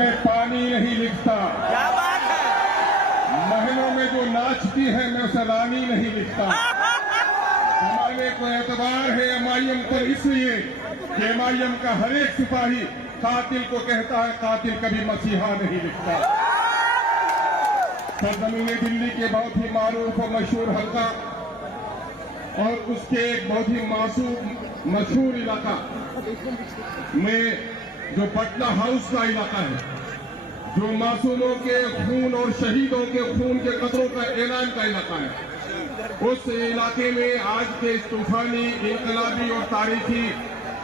में पानी नहीं लिखता। क्या बात है? महलों में जो नाचती है मैं उसे रानी नहीं लिखता। हमारे को एतबार है एमआईएम पर इसलिए कि एमआईएम का हर एक सिपाही कातिल को कहता है कातिल कभी मसीहा नहीं लिखता। सरजमीन दिल्ली के बहुत ही मारूफ और मशहूर हल्का और उसके एक बहुत ही मशहूर इलाका में जो पटना हाउस का इलाका है, जो मासूमों के खून और शहीदों के खून के कतरों का ऐलान का इलाका है, उस इलाके में आज के इस तूफानी इनकलाबी और तारीखी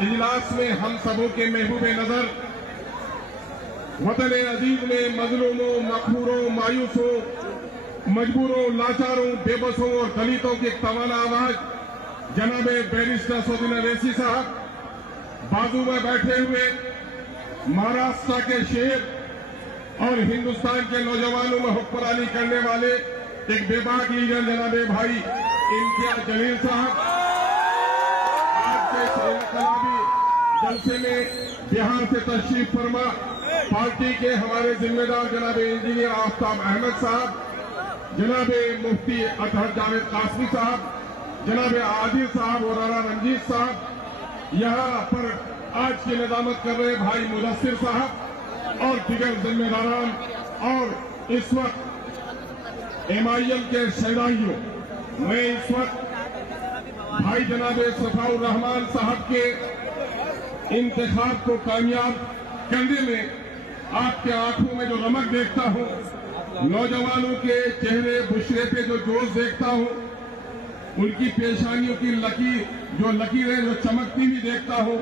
इजलास में हम सबों के महबूबे नजर वतन अजीज में मजलूमों, मखबूरों, मायूसों, मजबूरों, लाचारों, बेबसों और दलितों की एक तवाना आवाज जनाब बैरिस्टर सौदीन अवैसी साहब, बाजू में बैठे हुए महाराष्ट्र के शेर और हिंदुस्तान के नौजवानों में हुक्मरानी करने वाले एक बेबाक लीडर जनाबे भाई इम्तियाज जलील साहब, आज के इनकलाबी जलसे में बिहार से तशरीफ फरमा पार्टी के हमारे जिम्मेदार जनाब इंजीनियर आफ्ताब अहमद साहब, जनाब मुफ्ती अतहर जावेद कासमी साहब, जनाब आदिल साहब और राणा रंजीत साहब, यहाँ पर आज की निजामत कर रहे भाई मुदस्सिर साहब और दीगर जिम्मेदारान और इस वक्त एमआईएम के शहदाइयों, मैं इस वक्त भाई जनाब सफाउर रहमान साहब के इंतखाब को कामयाब करने में आपके आंखों में जो रमक देखता हूं, नौजवानों के चेहरे बुशरे पे जो जोश देखता हूं, उनकी पेशानियों की लकीरें जो चमकती हुई देखता हूं,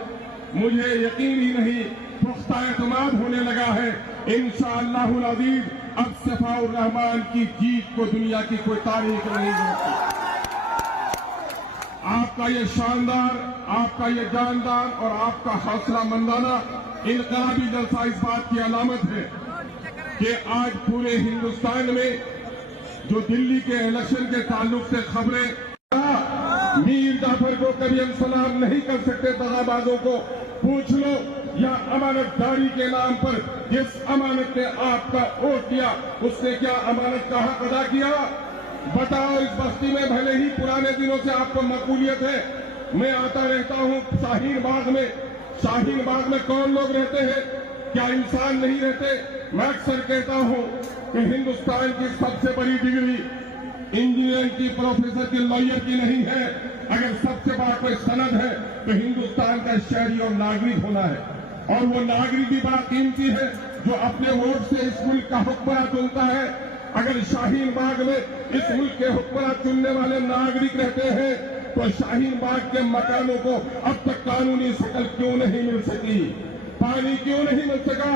मुझे यकीन ही नहीं पुख्ता एतमाद होने लगा है इंशाअल्लाहुल अज़ीज़ अब सफाउर रहमान की जीत को दुनिया की कोई तारीख नहीं रोकती। आपका ये शानदार, आपका ये जानदार और आपका हौसला मंदाना इनकलाबी जलसा इस बात की अलामत है कि आज पूरे हिंदुस्तान में जो दिल्ली के इलेक्शन के ताल्लुक से खबरें, मीर जाफर को कभी हम सलाम नहीं कर सकते, दगाबाजों को पूछ लो, या अमानतदारी के नाम पर जिस अमानत ने आपका वोट दिया उसने क्या अमानत का हक अदा किया? बताओ। इस बस्ती में भले ही पुराने दिनों से आपको मकबूलियत है, मैं आता रहता हूँ शाहीन बाग में कौन लोग रहते हैं? क्या इंसान नहीं रहते? मैं अक्सर कहता हूँ कि हिंदुस्तान की सबसे बड़ी डिग्री इंजीनियरिंग की, प्रोफेसर की, लॉयर की नहीं है। अगर सबसे बड़ा कोई सनद है तो हिंदुस्तान का शहरी और नागरिक होना है, और वो नागरिक भी बड़ा कीमती है जो अपने वोट से इस मुल्क का हुक्मरान चुनता है। अगर शाहीन बाग में इस मुल्क के हुक्मरान चुनने वाले नागरिक रहते हैं तो शाहीन बाग के मकानों को अब तक कानूनी शक्ल क्यों नहीं मिल सकी? पानी क्यों नहीं मिल सका?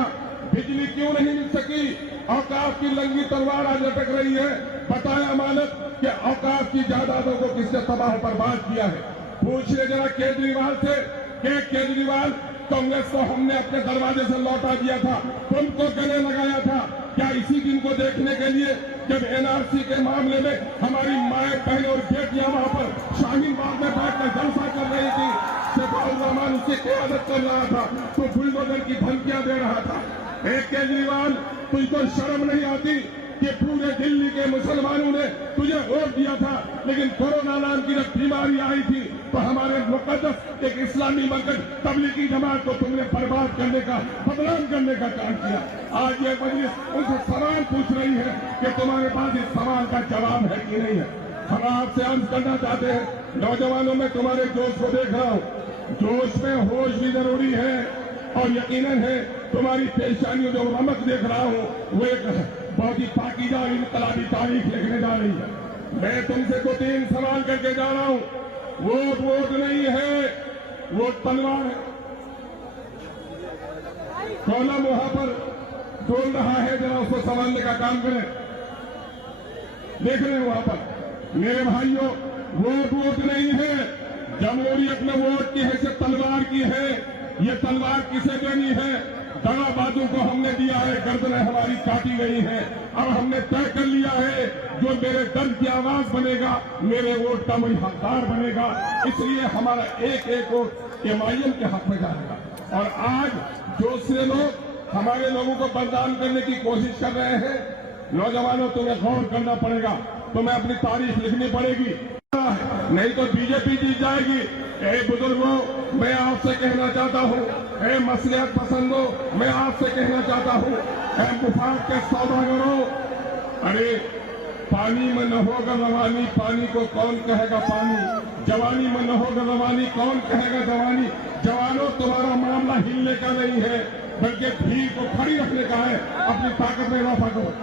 बिजली क्यों नहीं मिल सकी? औकाफ की लंगी तलवार आज लटक रही है। बताए अमानत कि औकाफ की जायदादों को किसने तबाह बर्बाद किया है? पूछिए जरा केजरीवाल से कि केजरीवाल, कांग्रेस को हमने अपने दरवाजे से लौटा दिया था, तुमको गले लगाया था क्या इसी दिन को देखने के लिए जब एनआरसी के मामले में हमारी माए, बहन और बेटियां वहां पर शाहीन बाग में बैठकर जलसा कर रही थी, सफाउर रहमान उसकी क़यादत कर रहा था, तो बुलडोजर की धमकियां दे रहा था। केजरीवाल, तुझको शर्म नहीं आती कि पूरे दिल्ली के मुसलमानों ने तुझे वोट दिया था, लेकिन कोरोना नाम की जब बीमारी आई थी तो हमारे मुकद्दस एक इस्लामी मरकज तबलीगी जमात को तुमने बर्बाद करने का, बदनाम करने का काम किया। आज ये मजलिस उनसे सवाल पूछ रही है कि तुम्हारे पास इस सवाल का जवाब है कि नहीं है। हम आपसे अर्ज करना चाहते हैं, नौजवानों में तुम्हारे जोश को देख रहा हूँ, जोश में होश भी जरूरी है, और यकीनन है तुम्हारी पेशानियों जो रमक देख रहा हूँ वो एक बहुत ही पाकीज़ा इनकलाबी तारीख लिखने जा रही है। मैं तुमसे 2-3 सवाल करके जा रहा हूँ। वोट नहीं है, वोट तलवार है। कॉलम वहां पर बोल रहा है, जरा उसको संभालने का काम करें। देख रहे हैं वहां पर मेरे भाइयों, वोट नहीं है। जमहूरी अपने वोट की हैसियत तलवार की है। ये तलवार किसे देनी है? दगाबाजों को हमने दिया है, गर्दनें हमारी काटी गई हैं। अब हमने तय कर लिया है जो मेरे दर्द की आवाज बनेगा, मेरे वोट का वही हकदार बनेगा। इसलिए हमारा एक एक वोट एमआईएम के हक में जाएगा। और आज दूसरे लोग हमारे लोगों को बदनाम करने की कोशिश कर रहे हैं। नौजवानों, तुम्हें गौर करना पड़ेगा, तुम्हें अपनी तारीफ लिखनी पड़ेगी, नहीं तो बीजेपी जीत जाएगी। बुजुर्गों, मैं आपसे कहना चाहता हूँ, मसलियत पसंदों, मैं आपसे कहना चाहता हूँ, मुफाद के सौदागरों, अरे पानी में न होगा रवानी, पानी को कौन कहेगा पानी? जवानी में न होगा रवानी, कौन कहेगा जवानी? जवानों, तुम्हारा मामला हिलने का नहीं है, बल्कि भीड़ को खड़ी रखने का है। अपनी ताकत में इजाफा करो।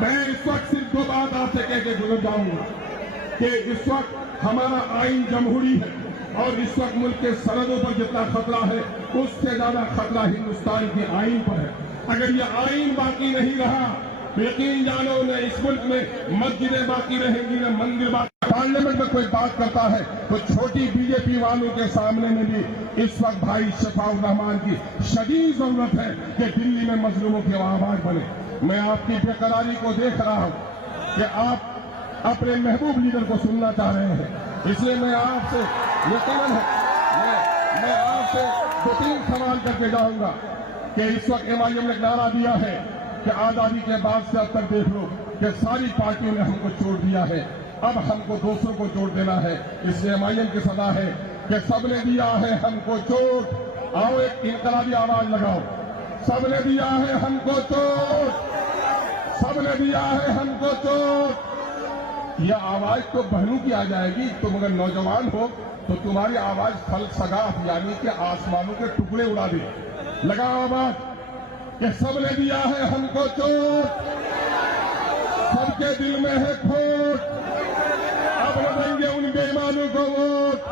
मैं इस वक्त सिर्फ दो बात आपसे कह के गुजर जाऊंगा कि इस वक्त हमारा आइन जमहूरी है और इस वक्त मुल्क के सरहदों पर जितना खतरा है, उससे ज्यादा खतरा हिंदुस्तान के आइन पर है। अगर ये आइन बाकी नहीं रहा, यकीन जानो न इस मुल्क में मस्जिदें बाकी रहेंगी, न मंदिर बाकी। पार्लियामेंट में कोई बात करता है तो छोटी बीजेपी वालों के सामने में भी इस वक्त भाई शफाउर रहमान की शदीद जरूरत है कि दिल्ली में मजलूमों की आवाज बने। मैं आपकी बेकरारी को देख रहा हूं कि आप अपने महबूब लीडर को सुनना चाह रहे हैं, इसलिए मैं आपसे यकीनन मैं आपसे 2-3 सवाल करके जाऊंगा कि इस वक्त एमआईएम ने नारा दिया है कि आजादी के बाद से अब तक देख लो कि सारी पार्टियों ने हमको छोड़ दिया है, अब हमको दूसरों को छोड़ देना है। इसलिए एमआईएम की सदा है कि सबने दिया है हमको चोट, आओ एक इनकलाबी आवाज लगाओ, सबने दिया है हमको चोट, सबने दिया है हमको चोट। यह आवाज तो बहनों की आ जाएगी, तुम अगर नौजवान हो तो तुम्हारी आवाज फलसगाफ यानी कि आसमानों के टुकड़े उड़ा दे। लगाओ आवाज कि सबने दिया है हमको चोट, सबके दिल में है खोट, अब न देंगे उन बेईमानों को वोट,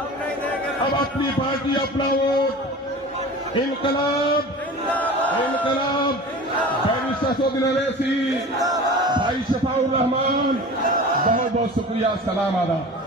अब अपनी पार्टी अपना वोट। इनकलाब इनकलाब। बैरिस्टर अवैसी, भाई शफाउर रहमान, बहुत बहुत शुक्रिया। सलाम आदाब।